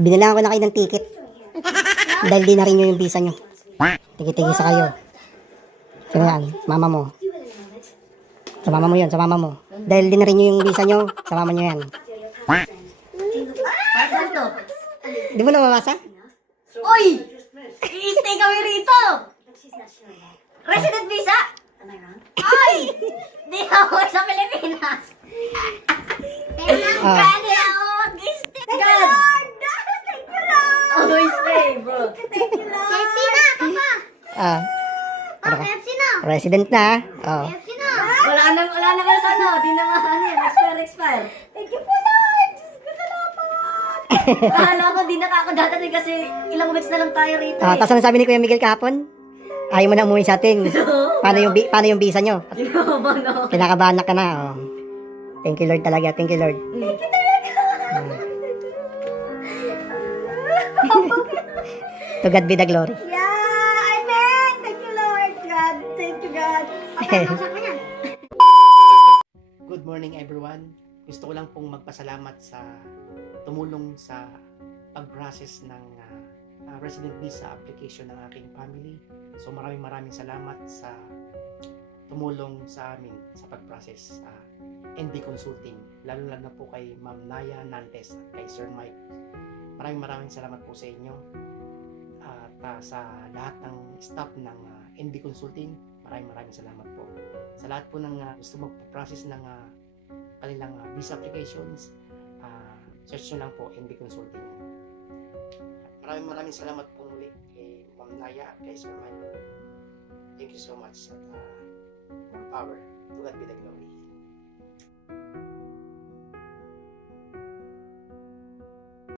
Binilangan ko na kayo ng ticket. Dahil di na rin yung visa nyo. Tigi-tigi sa kayo. Sino yan? Mama mo. Sa mama mo yun, sa mama mo. Dahil di na rin yung visa nyo, sa mama nyo yan. Saan to? Di mo na mabasa? Uy! I-stay kami rito! Resident visa? Ay! Di ako sa Pilipinas! Ah. Pwede ako mag-stay! Thank you, Lord! Thank you, Lord! Always stay, bro. Thank you, Lord! KFC na, Papa! Ah. Ano ka? KFC na! President na. Oh. KFC na! Wala na kayo sa ano. Di na ano yan. Expire. Thank you po, Lord! Diyos ko, salamat! Akala ko di nakakadatan kasi ilang weeks na lang tayo rito Ah, tapos ano sabi ni Kuya Miguel kahapon? Ayaw mo na umuwi sa atin. Paano yung visa nyo? No. Kinakabahan na ka na. Oh. Thank you Lord talaga. Thank you Lord. Thank you talaga! To God be the glory. Yeah! Amen! Thank you, Lord! God! Thank you, God! Good morning everyone. Gusto ko lang pong magpasalamat sa tumulong sa pag-process ng resident visa application ng aking family. So maraming salamat sa tumulong sa amin sa pag-process sa ND Consulting. Lalo na po kay Ma'am Naya Nantes at kay Sir Mike. Maraming salamat po sa inyo. At sa lahat ng staff ng ND Consulting, maraming salamat po. Sa lahat po ng gusto mag-process ng kanilang visa applications, search nyo lang po ND Consulting. Maraming salamat po muli kay Ma'am Naya at kay Sir Mike. Thank you so much at more power. To God be the glory.